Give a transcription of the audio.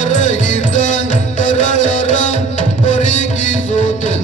Erre girden, erre erre, Horik izoten.